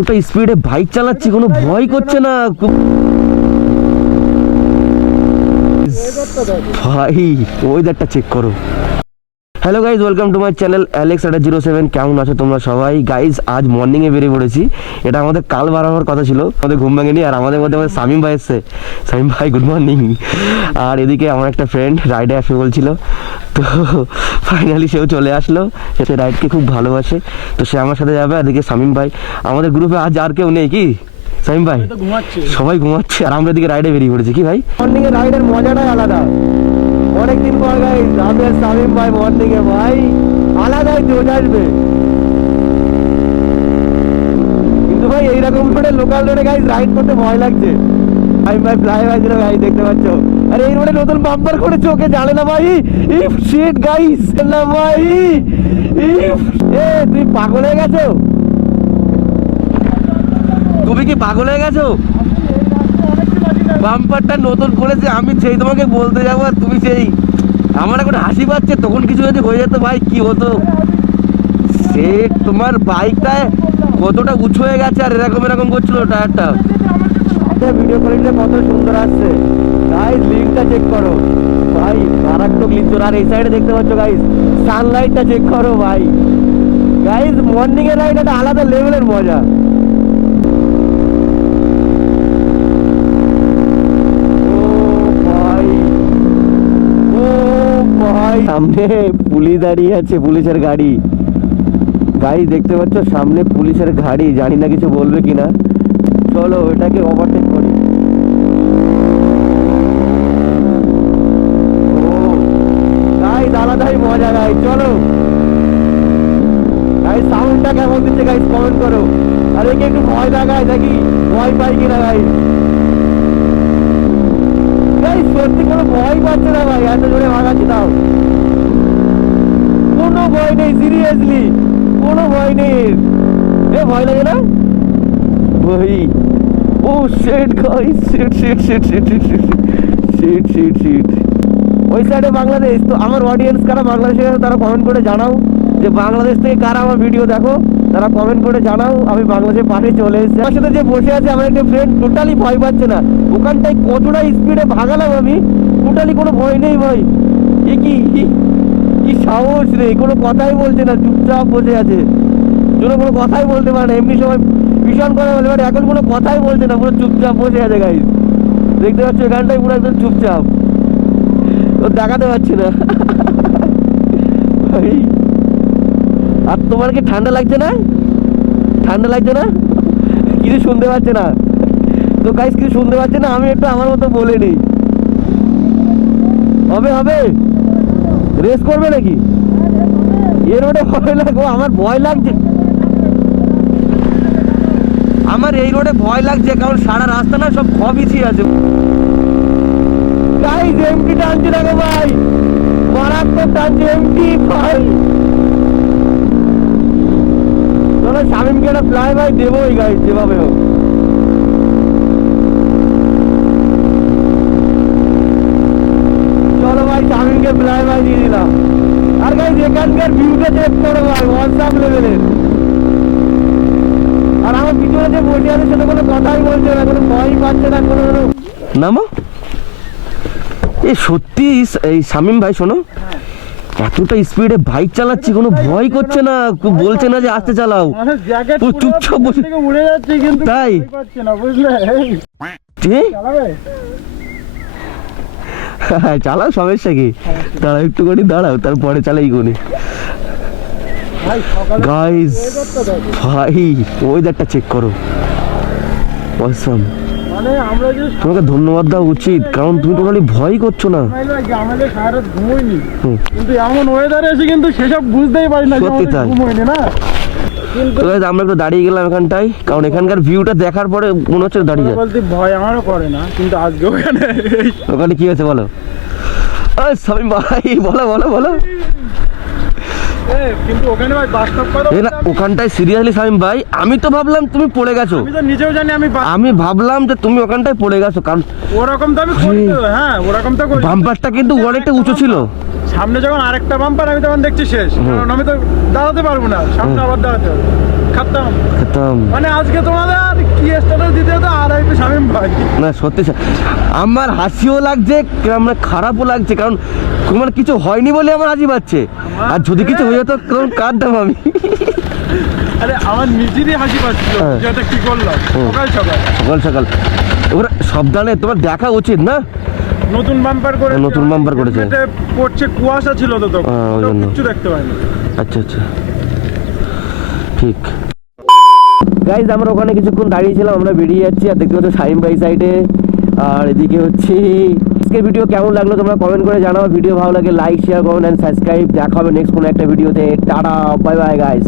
এতটা স্পিডে বাইক চালাচ্ছি, কোনো ভয় করছে না। ভাই ওয়েদারটা চেক করো। Hello guys welcome to my channel Alex আটা জিরো সেভেন কেমন আছো তোমরা সবাই? গাইজ আজ মর্নিংয়ে বেরিয়ে পড়েছি। এটা আমাদের কাল বার বাড়াবার কথা ছিল, আমাদের ঘুম ভাঙেনি, আর আমাদের মধ্যে আমাদের সামিম ভাই এসছে। সামিম ভাই গুড মর্নিং আর এদিকে আমার একটা ফ্রেন্ড রাইডে আসবে বলছিল। তো ফাইনালি সেও চলে আসলো সে রাইডকে খুব ভালোবাসে। তো সে আমার সাথে যাবে এদিকে সামিম ভাই। আমাদের গ্রুপে আজ আর কেউ নেই কি? সামিম ভাই? সবাই ঘুমাচ্ছে। আর আমরা এদিকে রাইডে বেরিয়ে পড়েছি। কি ভাই? মর্নিং এ রাইডের মজাটাই আলাদা। অনেকদিন পর গাই আমি আর সামিম ভাই মর্নিং এ ভাই আলাদাই জোজ আসবে। কিন্তু ভাই এইরকম করে লোকাল রোডে গাইজ রাইড করতে ভয় লাগছে। ভাই ভাই ফ্লাই গাই দেখতে পাচ্ছ? আরে এই রোডে নতুন বাম্পার করে চোখে জানে না ভাই। ইফ শিট গাইস না ভাই। ইফ এ তুই পাগল হয়ে গেছো? তুমি কি পাগল হয়ে গেছো? বাম্পারটা নতুন করেছে, আমি সেই তোমাকে বলতে যাব, আর তুমি সেই আমার এখন হাসি পাচ্ছে, তখন কিছু যদি হয়ে যেত ভাই, কি হতো? সে তোমার বাইকটায় কতটা উঁচু হয়ে গেছে, আর এরকম এরকম করছিল টায়ারটা। ভিডিও কোয়ালিটিটা কত সুন্দর আসছে। গাইস লিঙ্কটা চেক করো। ভাই, মারাত্মক লিঙ্ক আর এই সাইডে দেখতে পাচ্ছ গাইস সানলাইটটা চেক করো, ভাই। গাইস মর্নিং এর রাইড একটা আলাদা লেভেলের মজা। সামনে পুলিশ দাঁড়িয়ে আছে, পুলিশের গাড়ি। গাড়ি দেখতে পাচ্ছ, সামনে পুলিশের গাড়ি। জানি না কিছু বলবে কিনা। চলো, এটাকে ওভারটেক সাউন্ডটা কেমন দিচ্ছে গাইস কমেন্ট করো। আর একে একটু ভয় লাগায় দেখি ভয় পাই কিনা সত্যি কোনো ভয় পাচ্ছে না, ভাই, এত জোরে তাও। কোনো ভয় নেই সিরিয়াসলি কোনো ভয় নেই। এ, ভয় লাগে না? ভাই ও shit guys shit shit shit shit shit shit shit shit ওই সাইডে বাংলাদেশ, তো আমার অডিয়েন্স কারা বাংলাদেশে তারা কমেন্ট করে জানাও। যে বাংলাদেশ থেকে কারা আমার ভিডিও দেখো, তারা কমেন্ট করে জানাও, আমি বাংলাদেশের পাশে চলে এসেছি। আমার সাথে যে বসে আছে, আমার একটা ফ্রেন্ড টোটালি ভয় পাচ্ছে না। ওখানটায় কতটা স্পিডে ভাগালাম আমি টোটালি কোনো ভয় নেই ভাই। এ কি কি সাহস রে, কোনো কথাই বলছে না, চুপচাপ বসে আছে। কোনো কোনো কথাই বলতে পারে না, এমনি সময় ভীষণ কথা বলে বাট এখন কোনো কথাই বলছে না, পুরো চুপচাপ বসে আছে গাইজ দেখতে পাচ্ছ, এখানটায় পুরো একদম চুপচাপ। ও দেখাতে পারছি না। ভাই। আর তোমার কি ঠান্ডা লাগছে না? ঠান্ডা লাগছে না? কিছু শুনতে পাচ্ছে না। তো গাইজ কিছু শুনতে পাচ্ছে না? আমি একটু আমার মতো বলে নিই। হবে হবে? রেস করবে নাকি? এ রোডে ভয় লাগো আমার ভয় লাগছে। আমার এই রোডে ভয় লাগছে, কারণ সারা রাস্তা না সব খ আছে। গাইজ এমটি টানছে না গো ভাই? মারাত্মক টানছে এমটি ভাই। চলো শামিমকে একটা ফ্লাই ভাই দেবোই গাইজ যেভাবে হোক। চলো ভাই শামিমকে ফ্লাই ভাই দিয়ে দিলাম। আর গাইজ এখানকার ভিউটা চেক করো ভাই হোয়াটসঅ্যাপ লেভেলের আর আমার পিছনে যে বসে আছে সেটা কোনো কথাই বলছে না, কোনো ভয়ই পাচ্ছে না, কোনো নামো এ সত্যি এই শামিম ভাই, শোনো। এতটা স্পিডে বাইক চালাচ্ছি কোনো ভয় করছে না বলছে না যে আস্তে চালাও। চুপচাপ বসে উড়ে যাচ্ছে কিন্তু তাই? হ্যাঁ, চালাও সমস্যা কি? দাঁড়াও করে দাঁড়াও তারপরে চালাই কোনে গাইস ভাই ওয়েদারটা চেক করো। অসম তোমাকে ধন্যবাদ দেওয়া উচিত কারণ তুমি টোটালি ভয় করছ না। আমাদের সারা রাত ঘুমোইনি কিন্তু এমন ওয়েদারে এসে কিন্তু সেসব বুঝতেই পারি না সত্যি তাই। ঘুমোইনি না? তো আমরা একটু দাঁড়িয়ে গেলাম এখানটায় কারণ এখানকার ভিউটা দেখার পরে মনে হচ্ছে দাঁড়িয়ে যায়। বলতে ভয় আমারও করে না কিন্তু আজকে ওখানে ওখানে কি হয়েছে বলো? সামিম ভাই বলো বলো বলো। কিন্তু ওখানে ভাই বাস্তব কথা এ না আমি- ওখানটায় সিরিয়াসলি সামিম ভাই আমি তো ভাবলাম তুমি পড়ে গেছো। আমি তো নিজেও জানি আমি আমি ভাবলাম যে তুমি ওখানটায় পড়ে গেছো কারণ ওরকম তো আমি করি হ্যাঁ ওরকম তো করি বাম্পারটা কিন্তু অনেকটা উঁচু ছিল। সামনে যখন আরেকটা বাম্পার আমি তখন দেখছি শেষ। কারণ আমি তো দাঁড়াতে পারব না সামনে আবার দাঁড়াতে হবে। খাতাম। খেতাম। মানে আজকে তোমাদের আর কি স্ট্যাটাস দিতে হতো আর একটু শামিম ভাই। না সত্যি আমার হাসিও লাগছে আমার খারাপও লাগছে কারণ তোমার কিছু হয়নি বলে আমার হাসি পাচ্ছে। আর যদি কিছু হয়ে যেত তখন কাঁদতাম আমি? আরে আমার নিজেরই হাসি পাচ্ছিল হ্যাঁ। যেটা কি করলাম। সকাল সকাল। সকাল সকাল। এবার সাবধানে তোমার দেখা উচিত না? নতুন বাম্পার করে নতুন bumper করেছে। পড়ছে কুয়াশা ছিল তো তখন। হ্যাঁ। কিচ্ছু দেখতে পাইনি। আচ্ছা আচ্ছা। ঠিক। গাইজ আমরা ওখানে কিছুক্ষণ দাঁড়িয়েছিলাম, আমরা বেরিয়ে যাচ্ছি, আর দেখতে পাচ্ছি শাইন বাই সাইডে আর এদিকে হচ্ছে, আজকের ভিডিও কেমন লাগল তোমরা কমেন্ট করে জানাও। ভিডিও ভালো লাগে like share comment and subscribe দেখা হবে নেক্সট কোনো একটা ভিডিওতে টাটা বাই বাই গাইস